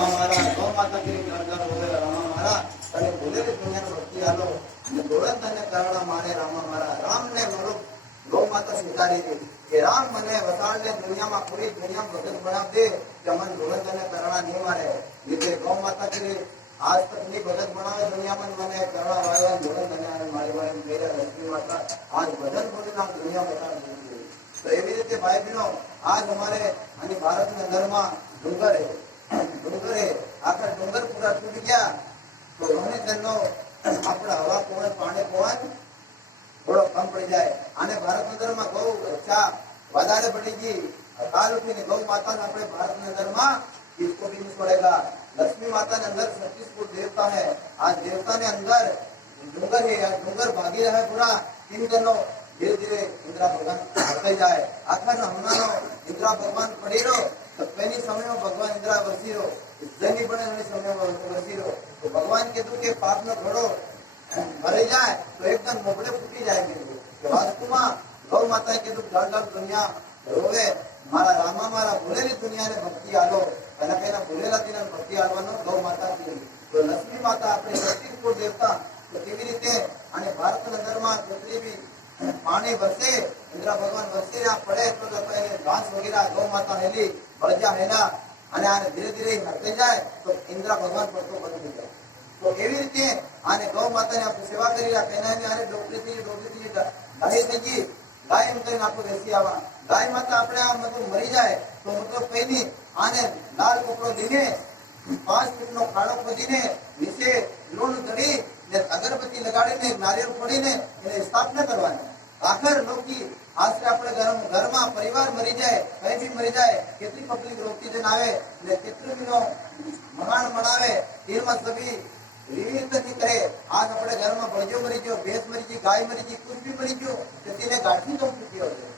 रामा मारा गौ माता की घर होवे रामा मारा तने बोले रे दुनिया नो भक्ति आलो ने दोड़न तने करणा मारे रामा मारा राम ने मरो गौ माता स्वीकारी दी कि राम मने वसाड़ ले दुनिया में पूरी दुनिया भगत बना दे जमन दोड़न तने करणा नहीं मारे ये गौ माता के आज तक नहीं भगत बनावे दुनिया में मने करणा वाला दोड़न तने मारे वाले मेरा लक्ष्मी माता आज भजन बोली ना दुनिया बता दी। तो एवी रीते भाई बहनों आज हमारे अनि भारत में अंदर में डूंगर है आखिर डूंगर पूरा टूट गया तो हमने जनो अपना हवा पवन पानी पवन थोड़ा कम पड़ जाए आने भारत अंदर में गौ अच्छा વધારે પડીજી કાલ ઉઠીને ગૌ માતા ને આપણે ભારત ની અંદર માં इसको भी नहीं छोड़ेगा। लक्ष्मी माता ने अंदर 36 फुट देवता है आज देवता ने अंदर डूंगर है डूंगर भागी रहा है पूरा इन दोनों धीरे धीरे इंद्रा भगवान हटते जाए आखिर हमारा इंद्रा भगवान पड़ी रहो तो पहली समय में भगवान इंद्रा वसी रहो जनी बने समय में वसी रहो तो भगवान के दुख के पाप में घोड़ो भरे जाए तो एकदम मोबड़े फूटी जाएंगे वास्तु में गौ माता के दुख ढल ढल दुनिया रोवे मारा रामा मारा बोलेली दुनिया ने भक्ति आलो पहला कहना बोलेला दिन भक्ति आलवानो गौ माता की तो लक्ष्मी माता अपने छत्तीसगढ़ देवता तो केवी रीते અને ભારત નગરમાં જેટલી બી પાણી વરસે ઇન્દ્રા ભગવાન વરસે આ પડે તો ઘાસ વગેરે ગૌ માતા હેલી બળજા હેલા અને આને ધીરે ધીરે હટે જાય તો ઇન્દ્રા ભગવાન પડતો બંધ થઈ જાય તો એવી રીતે આને ગૌ માતાને આપણે સેવા કરી રહ્યા કહેના ને આને ડોકરીથી ગાય થઈ ગાય એમ કરીને આપણે બેસી આવા ગાય માતા આપણે આ મતલબ મરી જાય તો મતલબ કઈ આને લાલ કપડો લઈને 5 ફૂટનો ખાડો ખોદીને નીચે લોણ ચડી ને અગરબત્તી લગાડીને નારિયેળ ફોડીને એને સ્થાપના કરવાની આખર લોકી આશરે આપણે ઘરમાં પરિવાર મરી જાય કઈ બી મરી જાય કેટલી પબ્લિક રોકી જન આવે ને કેટલી બીનો મહાન મનાવે એમાં સભી વિવિધ નથી કરે આજ આપણે ઘરમાં બળજો મરી ગયો ભેંસ મરી ગઈ ગાય મરી ગઈ કુछ भी મરી ગયો તો તેને ગાંઠી તો ફૂટી હોય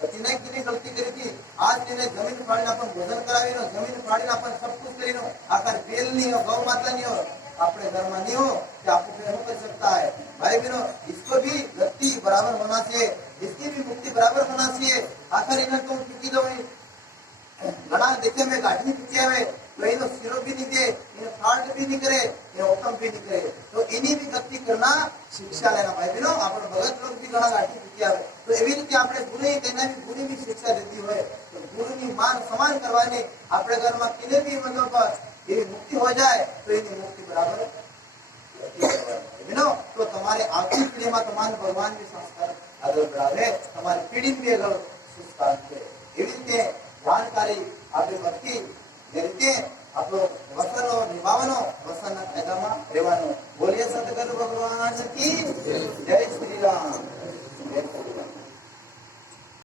પછી નહીં કેવી ગલતી કરી હતી આજ તેને જમીન ફાડીને આપણને ભોજન કરાવીનો જમીન ફાડીને આપણને सब कुछ કરીને આખર બેલ નહીં હો ગૌ માતા નહીં હો अपने घर में नहीं हो कि आपको फिर कर सकता है भाई बहनों इसको भी गति बराबर होना चाहिए इसकी भी मुक्ति बराबर होना चाहिए आखिर इन्हें तुम चुकी दो घना देखे में गाठी चुकी है तो इन्हें सिरो भी नहीं दे इन्हें फाल्ट भी नहीं करे इन्हें हुक्म भी नहीं करे तो इन्हीं भी गति करना शिक्षा लेना भाई बहनों अपने भगत लोग भी घना गाठी चुकी है तो एवी रीते આપણે ગુરુ તેના भी गुरु भी शिक्षा देती હોય तो गुरु ની मान सम्मान करवानी આપણે ઘરમાં किने भी मतलब ये मुक्ति हो जाए तो ये मुक्ति बराबर तो तुम्हारे आखिरी पीढ़ी में तुम्हारे भगवान भी संस्कार आगे बढ़ावे तुम्हारी पीढ़ी भी अगर संस्कार ये रीते जानकारी आपकी भक्ति ये रीते आप वसनो निभावनो वसन फायदा में रहवानो बोलिए सतगुरु भगवान की जय श्री राम।